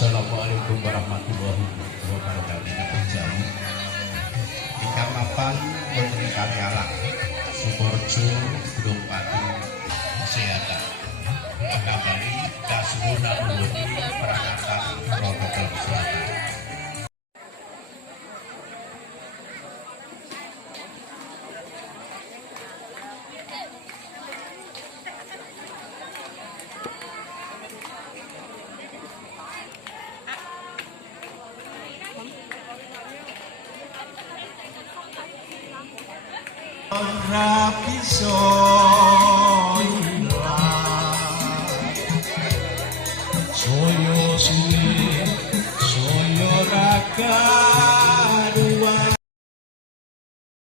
Assalamualaikum warahmatullahi wabarakatuh. Ingkang mapan wonten Kalialang, Sukorejo, Gunung Pati, Kesehatan. Kembali kasuwuna nuwun perangatan protokol kesehatan. Rapiso soyo suwi